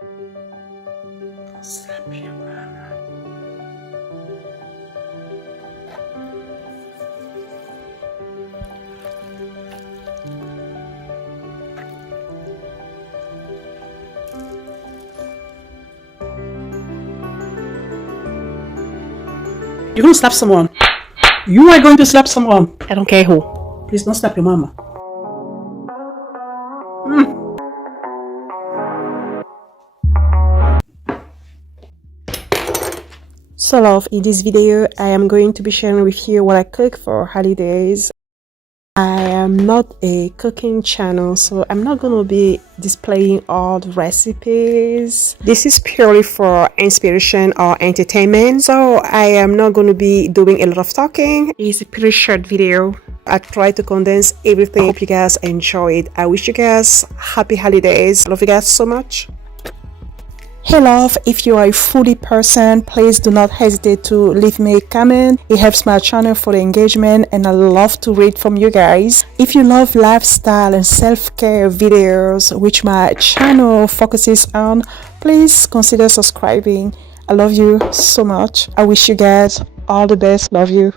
Slap your mama. You're gonna slap someone. You are going to slap someone. I don't care who. Please don't slap your mama. So love, in this video I am going to be sharing with you what I cook for holidays. I am not a cooking channel, so I'm not going to be displaying all the recipes. This is purely for inspiration or entertainment, so I am not going to be doing a lot of talking. It's a pretty short video. I try to condense everything. Hope you guys enjoy it. I wish you guys happy holidays. Love you guys so much. Hey love, if you are a foodie person, please do not hesitate to leave me a comment. It helps my channel for the engagement and I love to read from you guys. If you love lifestyle and self-care videos which my channel focuses on, please consider subscribing. I love you so much. I wish you guys all the best. Love you.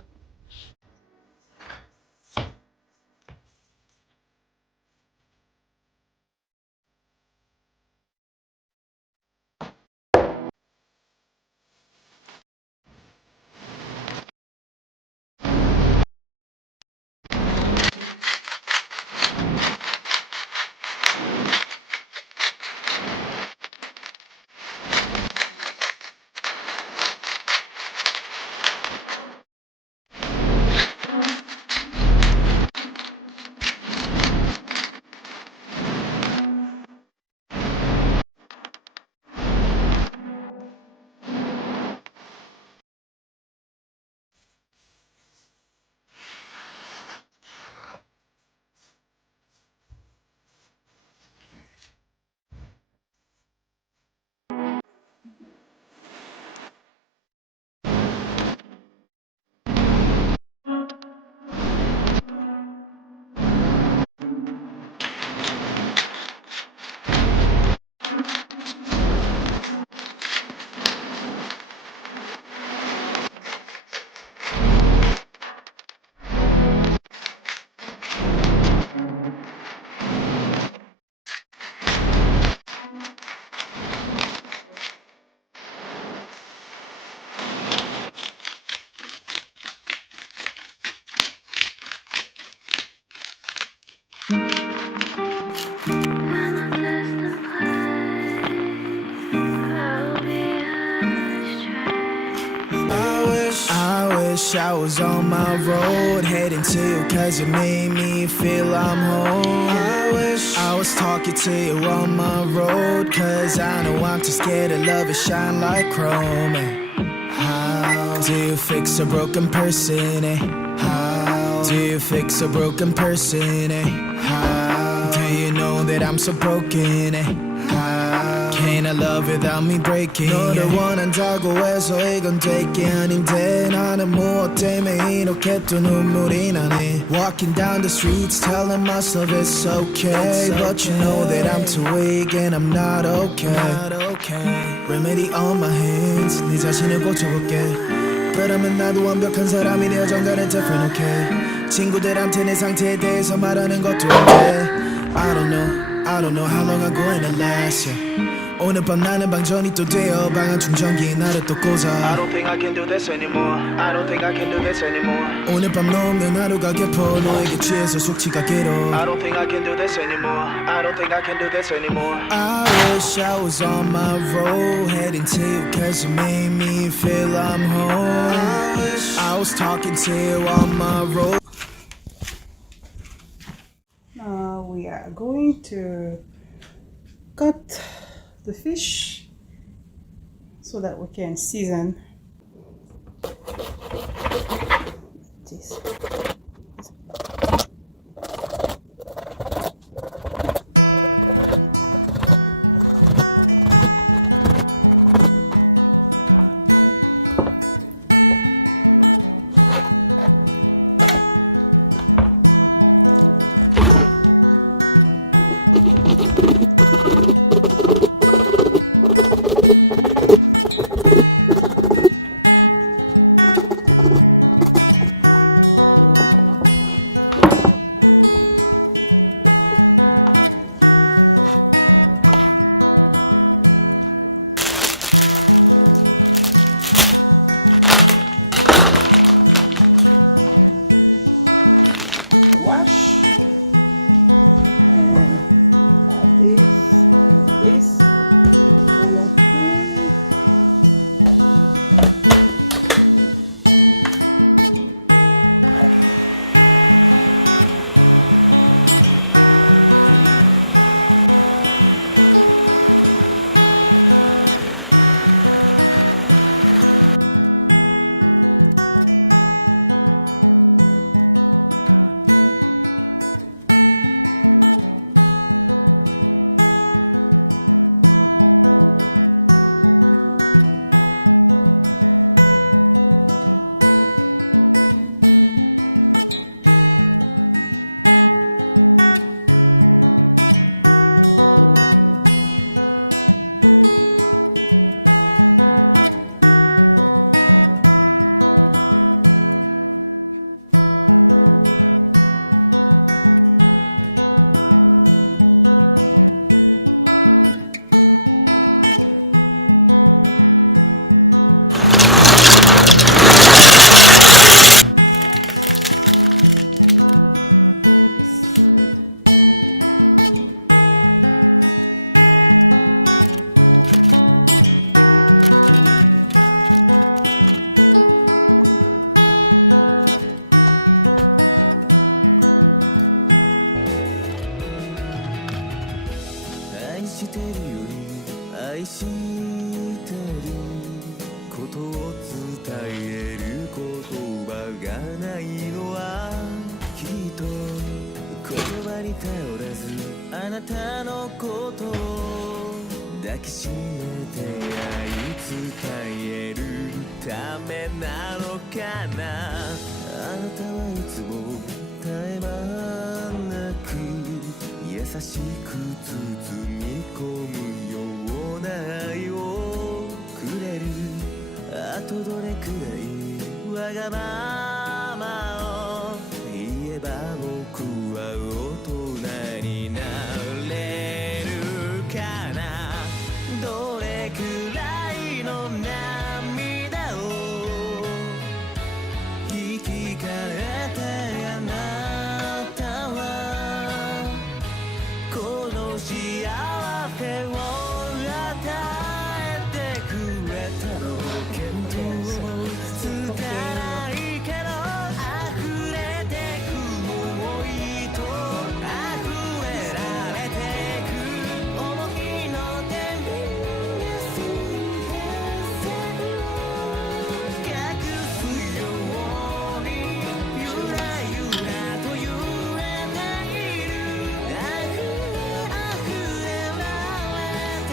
I was on my road, heading to you cause you made me feel I'm home. I wish I was talking to you on my road, cause I know I'm too scared to love it shine like chrome. How do you fix a broken person, eh? How do you fix a broken person, eh? How do you know that I'm so broken, eh? How can I love without me breaking? 너를 원한다고 해서 이건 될 게 아닌데 나는 무엇 때문에 이렇게 또 눈물이 나네. Walking down the streets telling myself it's okay, but you know that I'm too weak and I'm not okay. Remedy on my hands, 네 자신을 고쳐볼게. 그러면 나도 완벽한 사람이 되어 정갈은 different, okay. 친구들한테 내 상태에 대해서 말하는 것도 안돼. I don't know how long I'm going to last, yeah. 오늘 밤 나는 방전이 또 되어 방한 충전기에 나를 또 꽂아. I don't think I can do this anymore. I don't think I can do this anymore. 오늘 밤 너 없는 하루가 깊어 너에게 취해서 숙취가 길어. I don't think I can do this anymore. I don't think I can do this anymore. I wish I was on my road, heading to you cause you made me feel I'm home. I wish I was talking to you on my road. Now we are going to cut the fish so that we can season this. 愛してることを伝える言葉がないのはきっと言葉に頼らずあなたのことを抱きしめて愛伝えるためなのかな。あなたはいつも絶え間なく優しく包み込むような愛をくれる。あとどれくらいわがままを言えば僕は大人になれるかな。どれくらいの涙を引き換えてあなたはこの幸せを与えてくれたのけどつかないけど溢れてく想いと溢れられてく思いの天秤が水平線を隠すようにゆらゆらと揺れている。溢れられて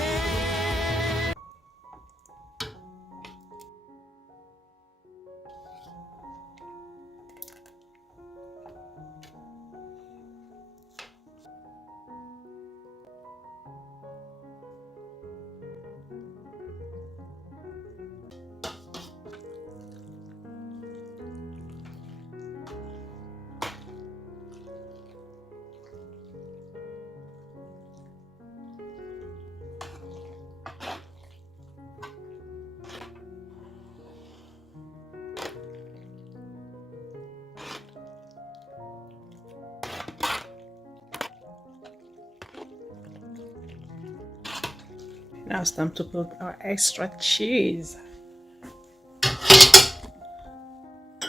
Now it's time to put our extra cheese.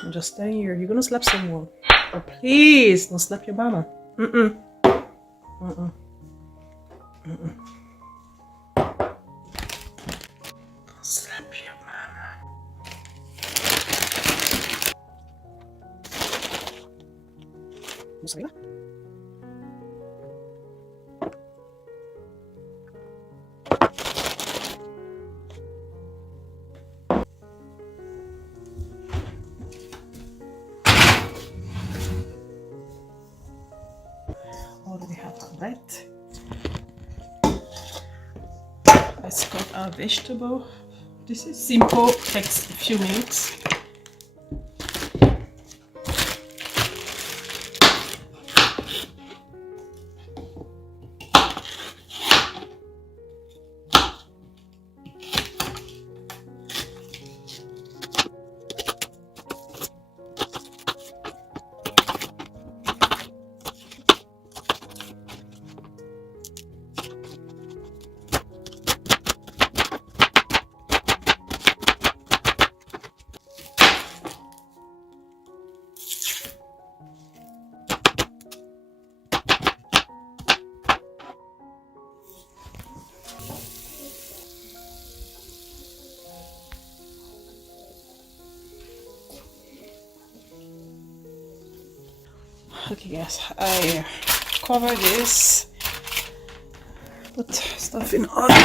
I'm just staying here. You're gonna slap someone. Oh, please don't slap your mama. Mm-mm. Mm-mm. Mm-mm. Don't slap your mama. Mozzarella. What do we have on that? Let's cut our vegetable. This is simple, takes a few minutes. Okay guys, I cover this, put stuff in oven.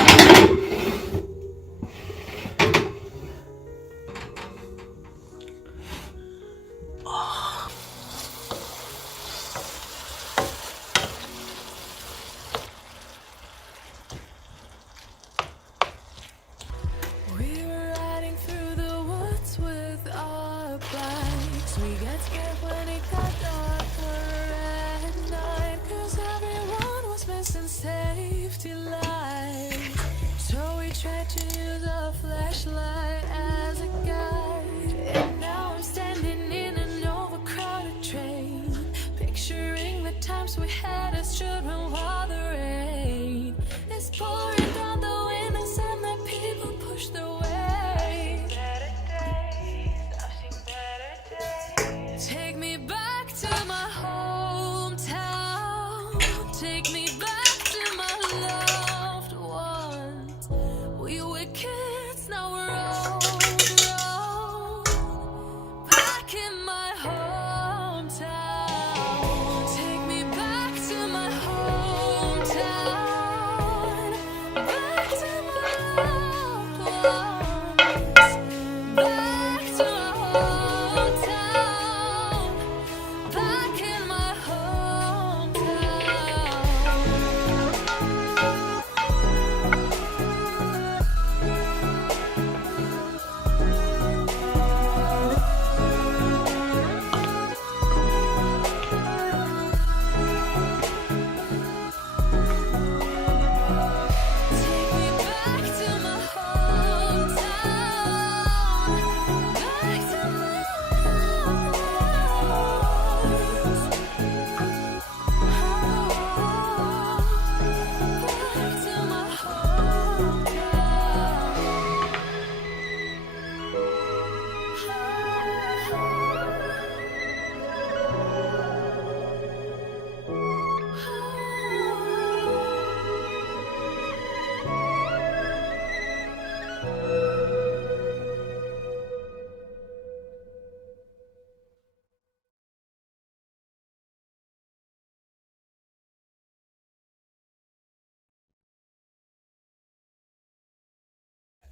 We were riding through the woods with our bikes. We got scared when it got darker at night, 'cause everyone was missing safety lights. So we tried to use a flashlight as a guide. And now I'm standing in an overcrowded train, picturing the times we had as children while the rain is pouring down the windows and the people push their way. Better days, I've seen better days. Take me back to my hometown. Take me back to my loved ones. were kids, now we're old, back in my hometown. Take me back to my hometown, back to my loved ones, back to my hometown, back in my hometown. Take me back to my hometown, back to my loved ones, back to my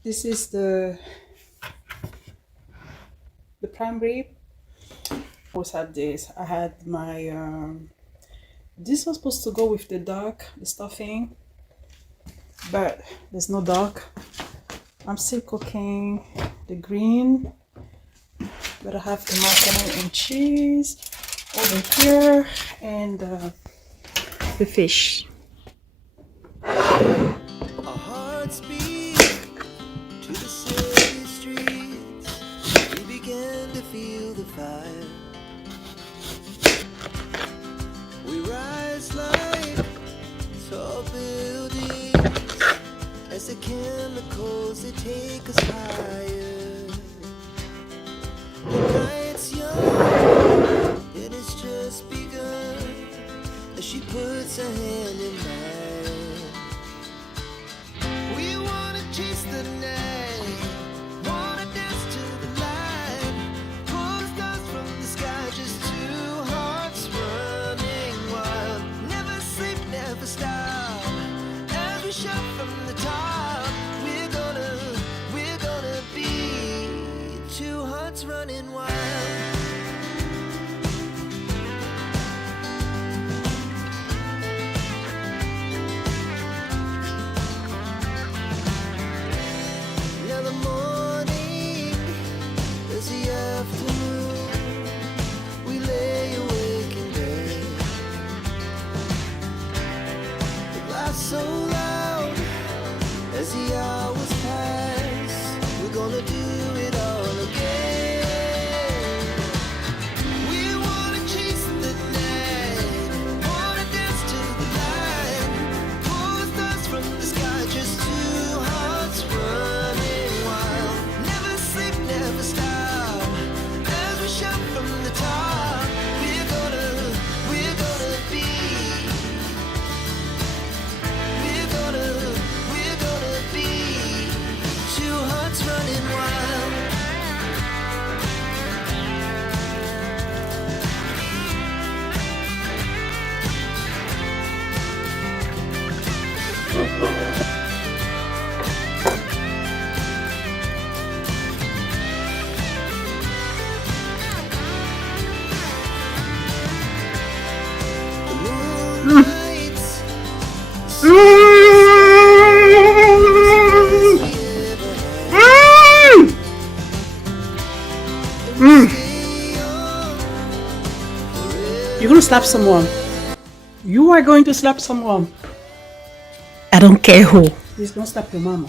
This is the prime rib. I always had this. I had my this was supposed to go with the duck, the stuffing, but there's no duck. I'm still cooking the green, but I have the macaroni and cheese over here and the fish. Our hearts beat to the city streets. We began to feel the fire. We rise like tall buildings as the chemicals they take us higher. The night's young and it's just begun as she puts her hand in mine. We wanna chase the night, wanna dance to the light, pull the stars from the sky, just two hearts running wild. Never sleep, never stop, as we shout from the top. We're gonna be two hearts running wild. Now the morning is the afternoon. We lay awake in bed. The laugh so loud as the hours pass. We're gonna do it all again. We wanna chase the night, wanna dance to the light, pull the stars from the sky, just two hearts running wild. Never sleep, never stop, as we shout from the top. We're gonna be, we're gonna be two hearts running wild. The moonlight, You're gonna slap someone. You are going to slap someone. I don't care who. Please don't slap your mama.